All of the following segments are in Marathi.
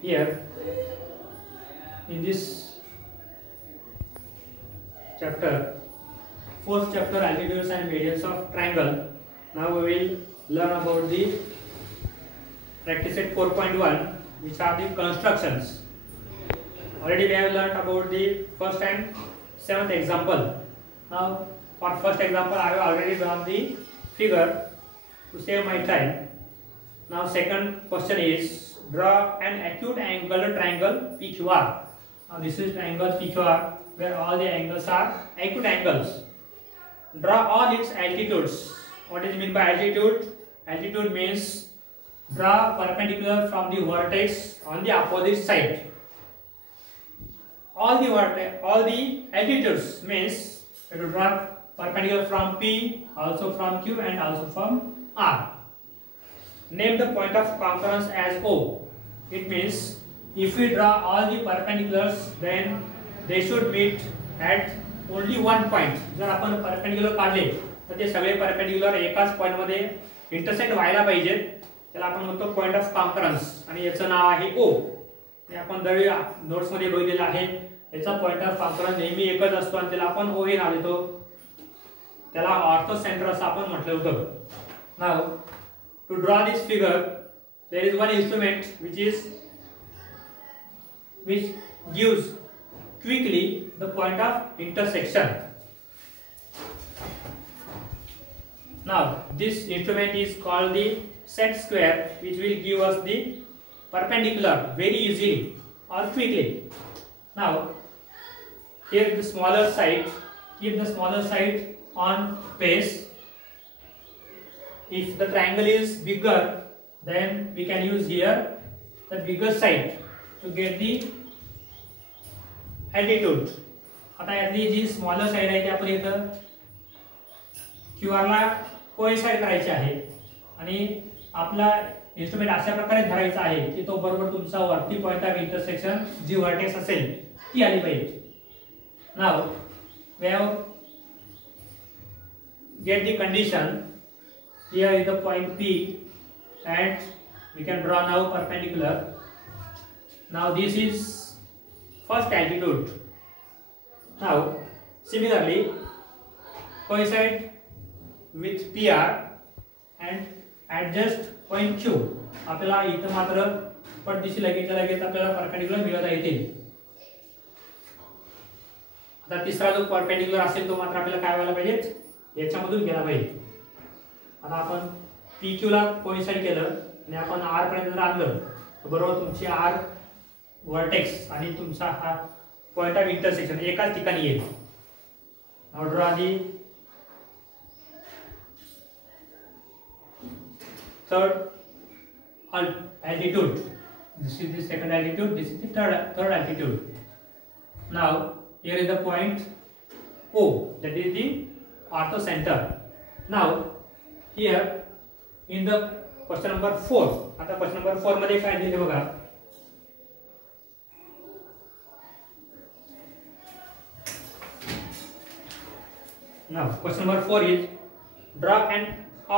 Here in this chapter, fourth chapter, altitudes and medians of triangle. Now we will learn about the practice set 4.1, which are the constructions. Already we have learned about the first and seventh example. Now for first example I have already drawn the figure to save my time. Now second question is, draw an acute angle triangle PQR. Now this is triangle PQR where all the angles are acute angles. Draw all its altitudes. What is meant by altitude? Altitude means draw perpendicular from the vertex on the opposite side. All the altitudes means you have to draw perpendicular from P, also from Q, and also from R. Name the point of concurrence as O. It means if we draw all the perpendiculars, then they should meet at only one point. जर आपण perpendicular काढले तर ते सगळे perpendicular एकाच पॉइंट मध्ये इंटरसेक्ट व्हायला पाहिजेत. त्याला आपण म्हणतो पॉइंट ऑफ कॉन्करन्स आणि याचं नाव आहे O. हे आपण दरवेळी नोट्स मध्ये बघितलेलं आहे. याचा पॉइंट ऑफ कॉन्करन्स नेहमी एकच असतो आणि त्याला आपण O हे नाव देतो. त्याला ऑर्थो सेंटर असं आपण म्हटलं होतं. Now to draw this figure, there is one instrument which gives quickly the point of intersection. Now this instrument is called the set square, which will give us the perpendicular very easily or quickly. Now here the smaller side, keep the smaller side on base. If the triangle is bigger, then we can use here the bigger side to get the altitude. आता यातली जी स्मॉलर साइड आहे ती आपण इथं QR ला कोइंसाइड करायची आहे आणि आपला इन्स्ट्रुमेंट अशा प्रकारे धरायचा आहे की तो बरोबर तुमचा वरती पॉइंट ऑफ इंटरसेक्शन जी वर्टेक्स असेल ती आली पाहिजे. Now we have get the condition. Here is the point P and we can draw now perpendicular. Now this is first altitude. Now similarly coincide with PR and adjust point Q. आपल्याला इथं मात्र पटदिशी लगेचच्या लगेच आपल्याला परपेंडिक्युलर मिळवता येतील. आता तिसरा जो परपेंडिक्युलर असेल तो मात्र आपल्याला काय व्हायला पाहिजे, याच्यामधून गेला पाहिजे. आता आपण PQ ला कोइंसाइड केलं आणि आपण R पर्यंत जर आणलं तर बरोबर तुमची R वर्टेक्स आणि तुमचा हा पॉइंट ऑफ इंटरसेक्शन एकाच ठिकाणी येईल. Now draw the third altitude. This is the second altitude, this is the third altitude. Now here is the point O, that is the ortho center. Now here in the question number 4, आता question number 4 मध्ये काय दिले बघा. Now question number 4 is draw an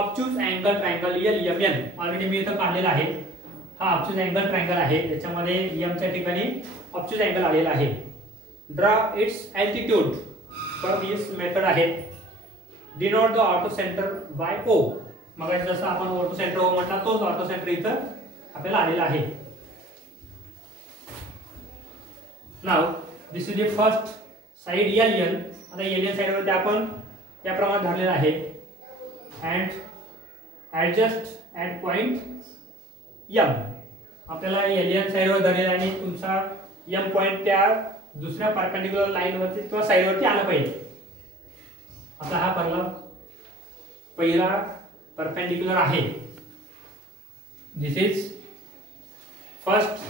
obtuse angle triangle LMN. Already मी इथं काढलेला आहे. हा obtuse angle triangle आहे. याच्यामध्ये M च्या ठिकाणी obtuse angle आलेला आहे. Draw its altitude. Per this method आहे. Denote the ortho center by O. मग जसं आपण ऑर्थो सेंटर O म्हटला तोच ऑर्थो सेंटर इथं आपल्याला आलेला आहे. Now this is the first side LN. आता LN साइड वरती आपण या प्रमाणे धरलेला आहे and adjust at point M. आपल्याला LN साइड वर धरलेला आणि तुमचा M पॉइंट त्या दुसऱ्या परपेंडिक्युलर लाइन वरती किंवा साइड वरती आला पाहिजे. आता हा पहिला परपेंडिक्युलर आहे. दिस इज फर्स्ट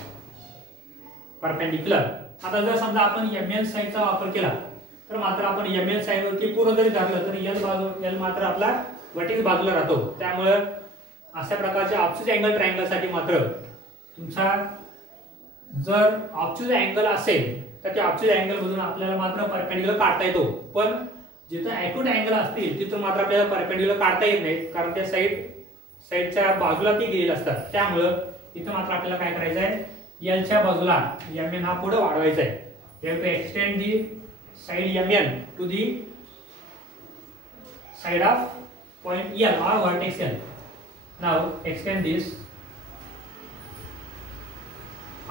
परपेंडिक्युलर. आता जर समजा आपण MN साइडचा वापर केला तर मात्र आपण MN साइड वरती पूर्ण जरी धरलं तर L मात्र आपला वर्टेक्स बाजूला राहतो. त्यामुळे अशा प्रकारच्या ऑब्ट्यूज अँगल ट्रायंगल साठी मात्र तुमचा जर ऑब्ट्यूज अँगल असेल तर त्या ऑब्ट्यूज अँगल मधून आपल्याला मात्र परपेंडिक्युलर काढता येतो. पण जिथे ॲक्यूट अँगल असतील तिथून मात्र आपल्याला परपेंडिक्युलर काढता येत नाही, कारण त्या साइडच्या बाजूला ती गेलेली असतात. त्यामुळे इथं मात्र आपल्याला काय करायचं आहे, L च्या बाजूला mn हा पुढे वाढवायचा आहे. We have to extend the side mn to the side of point L or vertex L. Now extend this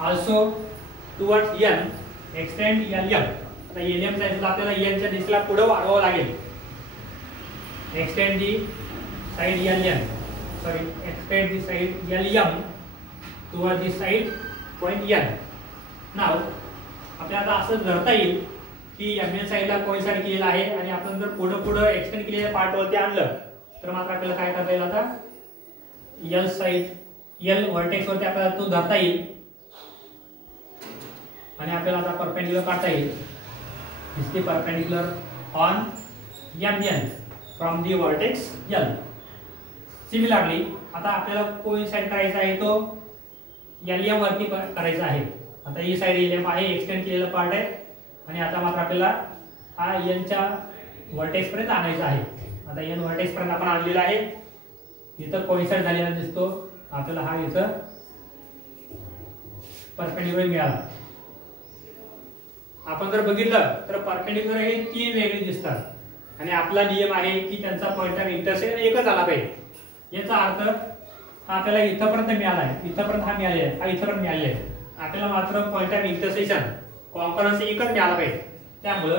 also towards n, extend LM. आता LM चा आपल्याला L च्या दिशेला पुढे वाढवावं लागेल. Extend the side LM, sorry, extend the side LM towards the side point N. Now आपल्याला असं धरता येईल की mn साइडला कोइन्साइड केलेला आहे आणि आपण जर पुढे एक्सटेंड केलेल्या पार्ट वरती आणलं तर मात्र आपल्याला काय करता येईल, आता L साइड L व्हर्टेक्स वरती आपल्याला तो धरता येईल आणि आपल्याला आता परपेंडिक्युलर काढता येईल. This the perpendicular on mn from the vertex L. Similarly आता आपल्याला कोइन्साइड करायचा आहे तो LM वरती करायचा आहे. आता ही साइड LM आहे, एक्सटेंड केलेला पार्ट आहे आणि आता मात्र आपल्याला हा N च्या व्हर्टेक्स पर्यंत आणायचा आहे. आता N व्हर्टेक्स पर्यंत आपण आणलेला आहे. इथं कोइन्साइड झालेला दिसतो आपल्याला, हा इथं परपेंडिक्युलर मिळाला. आपण जर बघितलं तर परपेंडिक्युलर हे तीन वेगळे दिसतात आणि आपला नियम आहे की त्यांचा पॉइंट ऑफ इंटरसेक्शन एकच आला पाहिजे. याचा अर्थ हा आपल्याला इथपर्यंत मिळाला आहे, इथपर्यंत हा मिळाला आहे, हा इथपर्यंत मिळाला आहे. आपल्याला मात्र पॉइंट ऑफ इंटरसेक्शन कॉन्करन्स एकच मिळाला पाहिजे. त्यामुळं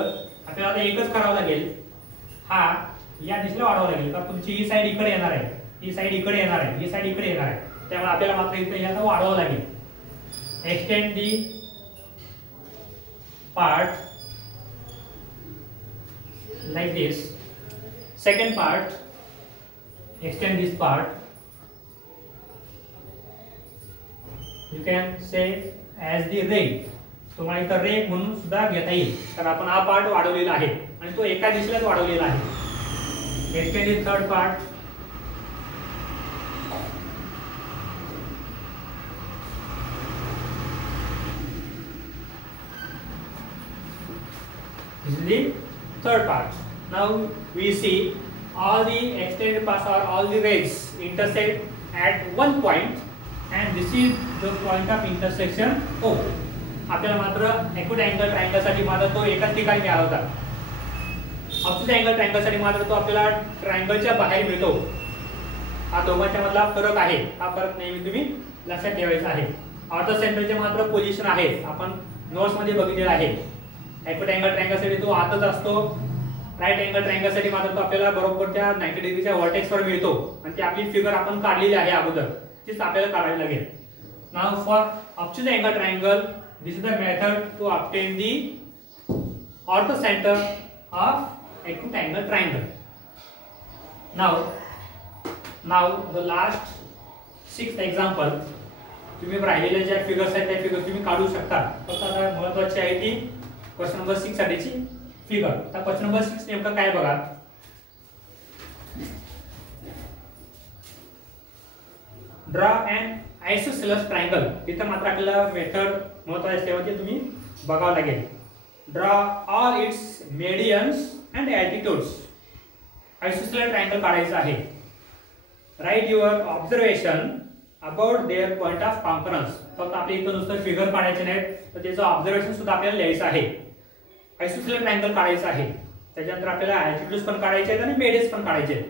आपल्याला आता एकच करावं लागेल, हा या दिशेला वाढवावं लागेल. तर तुमची ही साइड इकडे येणार आहे, ही साइड इकडे येणार आहे, ही साइड इकडे येणार आहे. त्यामुळे आपल्याला मात्र इथे याला वाढवावं लागेल. Extend the part like this. Second part, extend this part. You can say as the ray. तुम्हाला इथं रे म्हणून सुद्धा घेता येईल. तर आपण हा पार्ट वाढवलेला आहे आणि तो एका दिशेलाच वाढवलेला आहे. Extend the third part. This is the third part. Now we see all the extended parts or all the rays intersect at one point, and this is the point of intersection O. आपल्याला मात्र acute angle triangle साठी मात्र तो एकाच ठिकाणी मिळाला होता. Obtuse angle triangle साठी मात्र तो आपल्याला ट्रायंगलच्या बाहेर मिळतो. हा दोघांच्या मधला फरक आहे. हा फरक नेहमी तुम्ही लक्षात ठेवायचा आहे. ऑर्थो सेंटरचे मात्र पोझिशन आहे, आपण नोट्स मध्ये बघितलेला आहे. एक्यूट अँगल ट्रायंगल साठी तो आतच असतो. राईट अँगल ट्रायंगल साठी मात्र तो आपल्याला बरोबर त्या 90 डिग्रीच्या व्हर्टेक्स वर मिळतो आणि ती आपली फिगर आपण काढलेली आहे अगोदर, तीच आपल्याला काढावी लागेल. Now for obtuse angle triangle, this is the method to obtain the orthocentre of acute angle triangle. Now the last 6th example. तुम्ही राहिलेल्या ज्या फिगर्स आहेत त्या फिगर तुम्ही काढू शकता. फक्त आता महत्त्वाची आहे ती क्वेश्चन नंबर 6 साठीची फिगर. आता क्वेश्चन नंबर 6 नेमका काय बघा. Draw and isosceles triangle. इथं मात्र आपल्याला मेथड महत्त्वाची असते ते तुम्ही बघावं लागेल. Draw all its medians and altitudes. Isosceles triangle काढायचं आहे. Write your observation about their point of concurrence. फक्त आपल्या इथं नुसतं फिगर काढायचे नाहीत, तर त्याचं ऑब्झर्वेशन सुद्धा आपल्याला लिहायचं आहे. आयसोसेलेस ट्रायंगल काढायचं आहे. त्याच्यानंतर आपल्याला अल्टिट्यूड्स पण काढायचे आहेत आणि मेडियन्स पण काढायचे आहेत.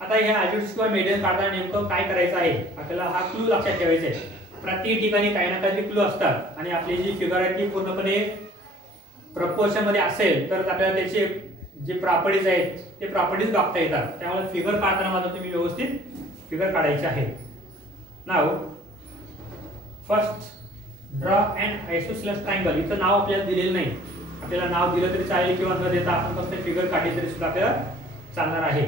आता ह्या अल्टिट्यूड्स किंवा मेडियन काढताना नेमकं काय करायचं आहे, आपल्याला हा क्लू लक्षात ठेवायचा आहे. प्रत्येक ठिकाणी काही ना काही क्लू असतात आणि आपली जी फिगर आहे ती पूर्णपणे प्रपोर्शन मध्ये असेल तर आपल्याला त्याचे जे प्रॉपर्टीज आहेत ते प्रॉपर्टीज बघता येतात. त्यामुळे फिगर काढताना मात्र तुम्ही व्यवस्थित फिगर काढायची आहे. Now first draw and isosceles triangle. इथं नाव आपल्याला दिलेलं नाही, आपल्याला नाव दिलं तरी चालेल किंवा न देता आपण फक्त फिगर काढली तरी सुद्धा आपल्याला चालणार आहे.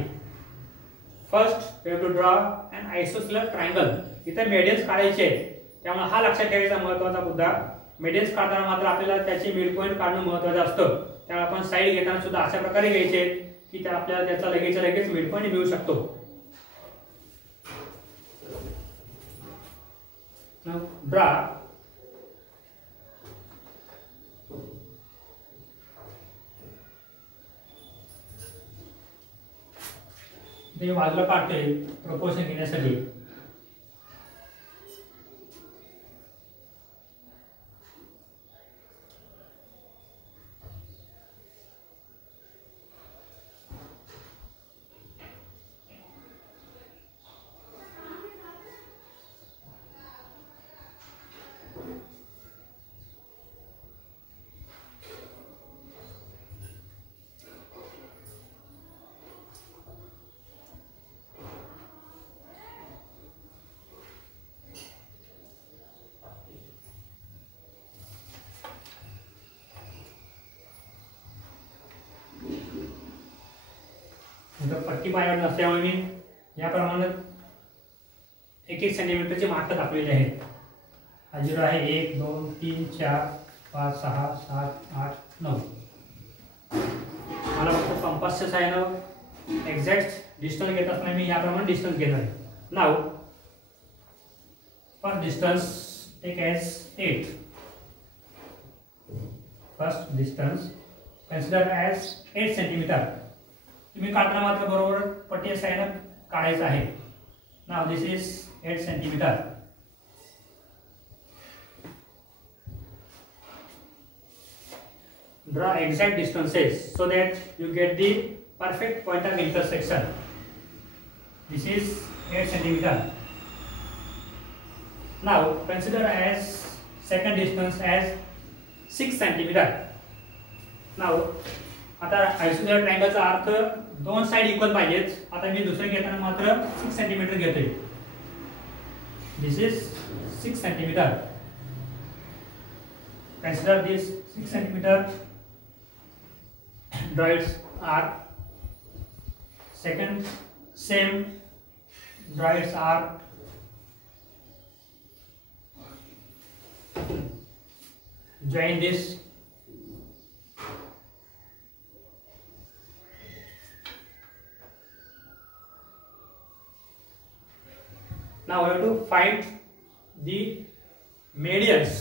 First we have to draw and isosceles triangle. इथं मेडियन्स काढायचे आहेत, त्यामुळे हा लक्षात ठेवायचा महत्त्वाचा मुद्दा. मेडियन्स काढताना मात्र आपल्याला त्याचे मिड पॉइंट काढणं महत्त्वाचं असतं. त्यामुळे आपण साइड घेताना सुद्धा अशा प्रकारे घ्यायचे की त्या आपल्याला त्याचा लगेच मिड पॉइंट मिळू शकतो. Now draw ते बाजूला काढतोय प्रपोर्शन घेण्यासाठी. नंतर पट्टी पायावर नसल्यामुळे मी याप्रमाणे 1-1 सेंटीमीटरची मार्क दाखवलेली आहेत. हा 0 आहे, 1 2 3 4 5 6 7 8 9. मला फक्त कंपासच्या साहाय्याने एक्झॅक्ट डिस्टन्स घेत असताना मी याप्रमाणे डिस्टन्स घेणार आहे. Now first distance take as 8. First distance consider as 8 centimetre. तुम्ही काढताना मात्र बरोबर पट्टीच्या साहाय्याने काढायचं आहे. Now this is 8 centimetre. Draw exact distances so that you get the perfect point of intersection. This is 8 centimeter. Now consider as second distance as 6 centimeter. Now आता आयसोसेलेस ट्रायंगलचा अर्थ दोन साइड इक्वल पाहिजेत. आता मी दुसरे घेताना मात्र 6 सेंटीमीटर घेतोय. This is 6 centimeter. Consider this 6 centimeter. Draw its arc. Second same, draw its arc. Join this. Now we have to find the medians.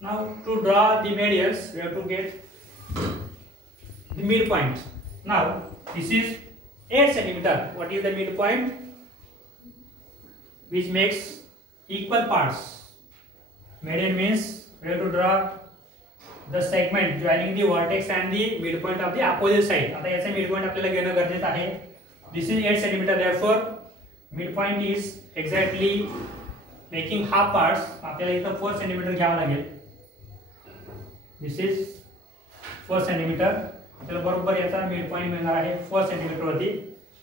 Now to draw the medians, we have to get the midpoint. Now this is 8 centimeter. What is the midpoint? Which makes equal parts. Median means we have to draw the segment joining the vertex and the midpoint of the opposite side. आता याचा midpoint आपल्याला घेणं गरजेचं आहे. This is 8 centimeter. Therefore midpoint is exactly making half parts. आपल्याला इथं 4 centimeter घ्यावं लागेल. This is 4 centimeter. आपल्याला बरोबर याचा मिड पॉइंट मिळणार आहे 4 सेंटीमीटर वरती.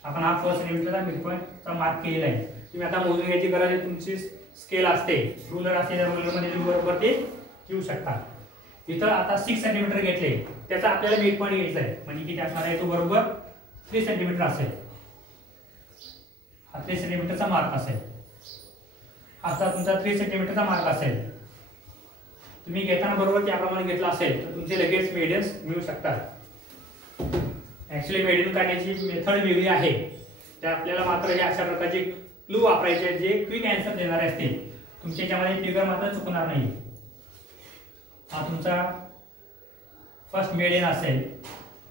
आपण हा 4 सेंटीमीटरचा मिड पॉइंटचा मार्क केलेला आहे. तुम्ही आता मोजून घ्यायची गरज आहे. तुमची स्केल असते, रूलर असते, त्या रूलरमध्ये तुम्ही बरोबर ते घेऊ शकता. इथं आता 6 सेंटीमीटर घेतले, त्याचा आपल्याला मिड पॉइंट घ्यायचा आहे. म्हणजे किती असणार आहे, तो बरोबर 3 सेंटीमीटर असेल. हा 3 सेंटीमीटरचा मार्क असेल. आता तुमचा 3 सेंटीमीटरचा मार्क असेल. तुम्ही घेताना बरोबर त्याप्रमाणे घेतला असेल तर तुमचे लगेच मेडियन्स मिळू शकतात. ऍक्च्युअली मेडियन काढण्याची मेथड वेगळी आहे. त्या आपल्याला मात्र हे अशा प्रकारचे क्लू वापरायचे आहेत जे क्विक आन्सर देणारे असतील. तुमच्या याच्यामध्ये फिगर मात्र चुकणार नाही. हा तुमचा फर्स्ट मेडियन असेल.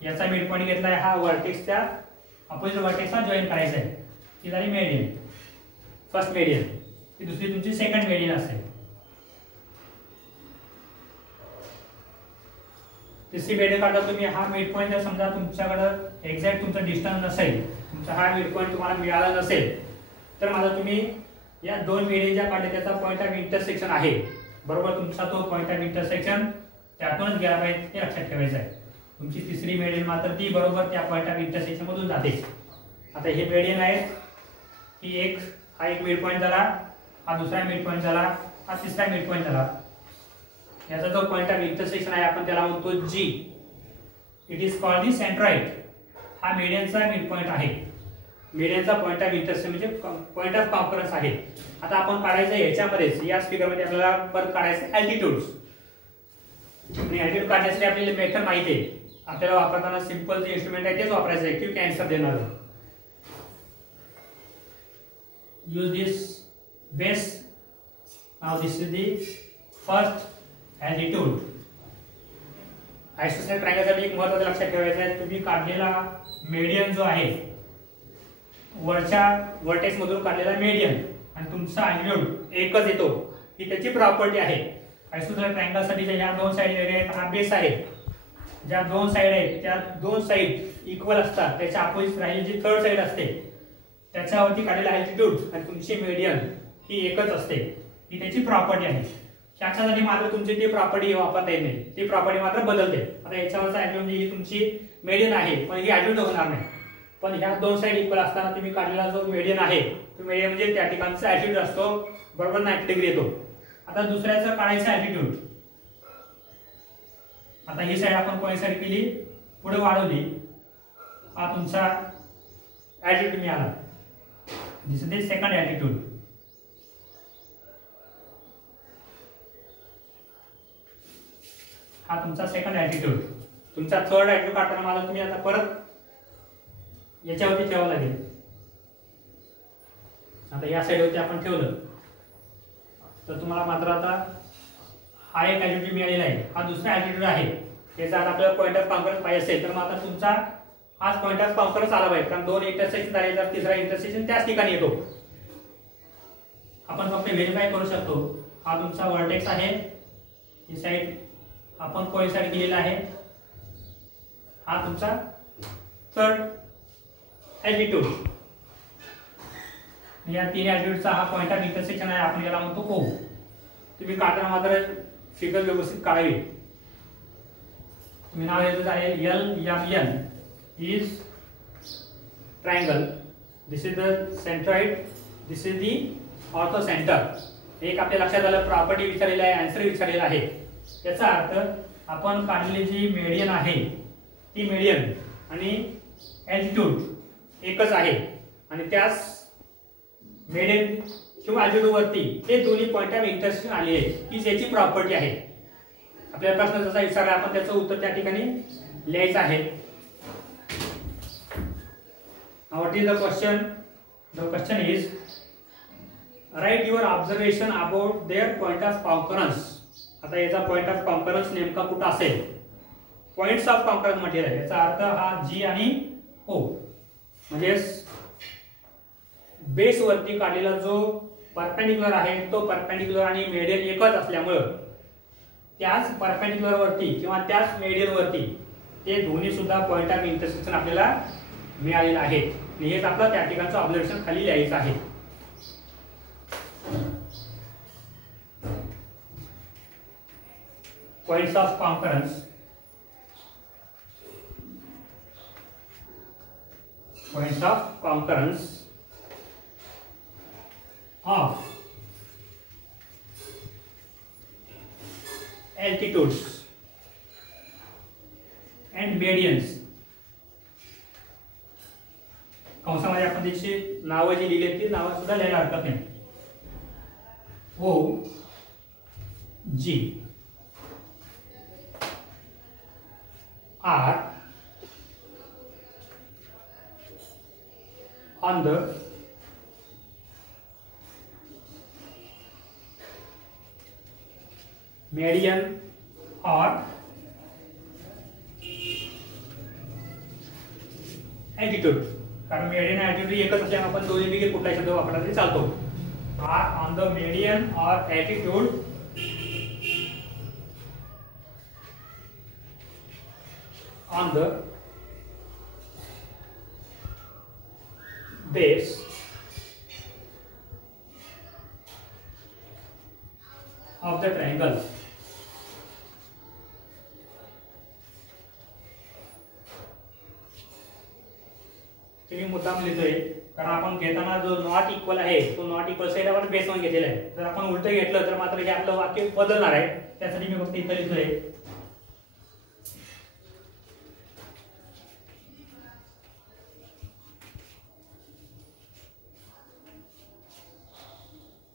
याचा मिड पॉइंट घेतला आहे. हा वर्टेक्सच्या अपोजिट वर्टेक्सला जॉईन करायचा आहे. ती झाली मेडियन, फर्स्ट मेडियन. ती दुसरी तुमची सेकंड मेडियन असेल. तिसरी मेडियन काढता तुम्ही हा मिड पॉइंट जर समजा तुमच्याकडे एक्झॅक्ट तुमचा डिस्टन्स नसेल, तुमचा हा मिड पॉइंट तुम्हाला मिळाला नसेल, तर माझा तुम्ही या दोन मेडियन ज्या काढल्या त्याचा पॉइंट ऑफ इंटरसेक्शन आहे, बरोबर तुमचा तो पॉइंट ऑफ इंटरसेक्शन त्यातूनच गेला पाहिजे हे लक्षात ठेवायचं आहे. तुमची तिसरी मेडियन मात्र ती बरोबर त्या पॉइंट ऑफ इंटरसेक्शन मधून जाते. आता हे मेडियन आहेत, ही एक हा एक मिड पॉइंट झाला, हा दुसरा मिड पॉइंट झाला, हा तिसरा मिड पॉइंट झाला. याचा जो पॉइंट ऑफ इंटरसेक्शन आहे आपण त्याला म्हणतो G. It is called the centroid. हा मेडियनचा मिड पॉइंट आहे. मेडियनचा पॉइंट ऑफ इंटरसेक्शन म्हणजे पॉइंट ऑफ कॉन्फरन्स आहे. आता आपण काढायचं याच्यामध्येच या फिगरमध्ये आपल्याला परत काढायचं अल्टिट्यूड्स. आणि अल्टिट्यूड काढण्यासाठी आपल्याला मेथड माहिती आहे. आपल्याला वापरताना सिंपल जे इन्स्ट्रुमेंट आहे तेच वापरायचं आहे. क्विक आन्सर देणार. Use this base. Now this is the first altitude. Isosceles ट्रायंगलसाठी एक महत्त्वाचं लक्षात ठेवायचं आहे. तुम्ही काढलेला मेडियन जो आहे, वरच्या वर्टेक्स मधून काढलेला मेडियन आणि तुमचा अल्टिट्यूड एकच येतो, ही त्याची प्रॉपर्टी आहे. आयसोसेलेस ट्रायंगलसाठी ज्या दोन साइड वेगळे आहेत, हा बेस आहे. ज्या दोन साइड आहेत त्या दोन साइड इक्वल असतात. त्याच्या अपोजिट राहिलेली जी थर्ड साइड असते त्याच्यावरती काढलेला अल्टिट्यूड आणि तुमची मेडियन ही एकच असते. ही त्याची प्रॉपर्टी आहे. ह्याच्यासाठी मात्र तुमची ती प्रॉपर्टी वापरता येत नाही. ती प्रॉपर्टी मात्र बदलते. आता याच्यावरचा अल्टिट्यूड ही तुमची मेडियन आहे, पण ही अल्टिट्यूड होणार नाही. पण ह्या दोन साइड इक्वल असताना तुम्ही काढलेला जो मेडियन आहे तो मेडियन म्हणजे त्या ठिकाणचा अल्टिट्यूड असतो, बरोबर 90 डिग्री येतो. आता दुसऱ्याचं काढायचं अल्टिट्यूड. आता ही साइड आपण कोणीसाइड केली, पुढे वाढवली. हा तुमचा ॲल्टिट्यूड मिळाला. दिस इज द सेकंड ॲल्टिट्यूड. हा तुमचा सेकंड ॲल्टिट्यूड. तुमचा थर्ड ॲल्टिट्यूड काढताना मला तुम्ही आता परत याच्यावरती ठेवावं लागेल. आता या साईडवरती आपण ठेवलं तर तुम्हाला मात्र आता हा एक ॲल्टिट्यूड मिळालेला आहे. हा दुसरा ॲल्टिट्यूड आहे. त्याचा आता आपल्याला पॉईंट ऑफ कॉन्फरन्स पाहिजे असेल तर मग आता तुमचा हाच पॉईंट ऑफ कॉन्फरन्स आला पाहिजे, कारण दोन इंटरसेक्शन झाले तर तिसरा इंटरसेक्शन त्याच ठिकाणी येतो. आपण फक्त व्हेरीफाय करू शकतो. हा तुमचा व्हर्टेक्स आहे. ही साईड आपण कोइन्साइड केलेला आहे. हा तुमचा थर्ड ॲल्टिट्यूड. या तीन ॲल्टिट्यूडचा हा पॉईंट ऑफ इंटरसेक्शन आहे. आपण याला म्हणतो ओ. तुम्ही काढताना मात्र फिगर व्यवस्थित काढावी. तुम्ही नाव याचं आहे LMN is triangle. This is the centroid. This is the orthocenter. एक आपल्या लक्षात आलं, प्रॉपर्टी विचारलेला आहे, आन्सर विचारलेला आहे. याचा अर्थ आपण काढलेली जी मेडियन आहे ती मेडियन आणि ॲल्टिट्यूड एकच आहे आणि त्याच मेडियन किंवा ॲल्टिट्यूड वरती हे दोन्ही पॉईंट ऑफ इंटरसेक्शन आले आहे ही याची प्रॉपर्टी आहे. आपल्याला प्रश्न जसा विचारला आपण त्याचं उत्तर त्या ठिकाणी लिहायचं आहे. What is the question? The question is write your observation about their point of concurrence. आता याचा पॉइंट ऑफ कॉन्करन्स नेमका कुठं असेल? पॉइंट्स ऑफ कॉन्करन्स म्हटलेला आहे. याचा अर्थ हा G आणि O म्हणजे बेस वरती काढलेला जो परपेंडिक्युलर आहे तो परपेंडिक्युलर आणि मेडियन एकच असल्यामुळे त्याच परपेंडिक्युलर वरती किंवा त्याच मेडियन वरती ते दोन्ही सुद्धा पॉइंट ऑफ इंटरसेक्शन आपल्याला मिळालेला आहे. हेच आपलं त्या ठिकाणचं ऑब्झर्वेशन खाली लिहायचं आहे. Points of concurrence. Points of concurrence of altitudes and medians. कंसामध्ये आपण त्याची नावं जी लिहिली ती नावं सुद्धा लिहायला हरकत नाही. O G R on the median or altitude. कारण मेडियन ॲल्टिट्यूड एकच असल्यामुळे आपण दोन्ही पैकी कुठलाही शब्द वापरला तरी चालतो. आर ऑन द मेडियन और altitude on the base of the triangle. मी मुद्दाम लिहितोय कारण आपण घेताना जो नॉट इक्वल आहे तो नॉट इक्वल साईड आपण बेस वन घेतलेला आहे. जर आपण उलट घेतलं तर मात्र हे आपलं वाक्य बदलणार आहे. त्यासाठी मी फक्त इथं लिहितोय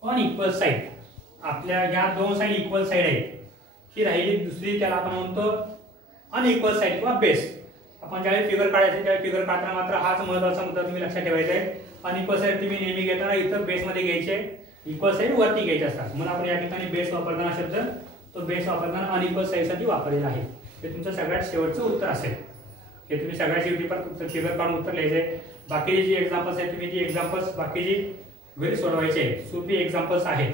अनइक्वल साईड. आपल्या या दोन साईड इक्वल साईड आहेत. ही राहिली दुसरी, त्याला आपण म्हणतो अनइक्वल साईड किंवा बेस. आपण ज्यावेळी फिगर काढायचे त्यावेळी फिगर काढताना मात्र हाच महत्त्वाचा मुद्दा तुम्ही लक्षात ठेवायचा आहे. अनइक्वल साईड तुम्ही नेहमी घेताना इथं बेस मध्ये घ्यायचे, इक्वल साईड वरती घ्यायचे असतात. म्हणून आपण या ठिकाणी बेस वापरताना शब्द तो बेस वापरताना अनइक्वल साईड साठी वापरलेला आहे. हे तुमचं सगळ्यात शेवटचं उत्तर असेल. हे तुम्ही सगळ्या शेवटी पण फिगर काढून उत्तर लिहायचे. बाकीची जी एक्झाम्पल्स आहेत तुम्ही ती एक्झाम्पल्स बाकीची घरी सोडवायचे. सोपी एक्झाम्पल्स आहेत.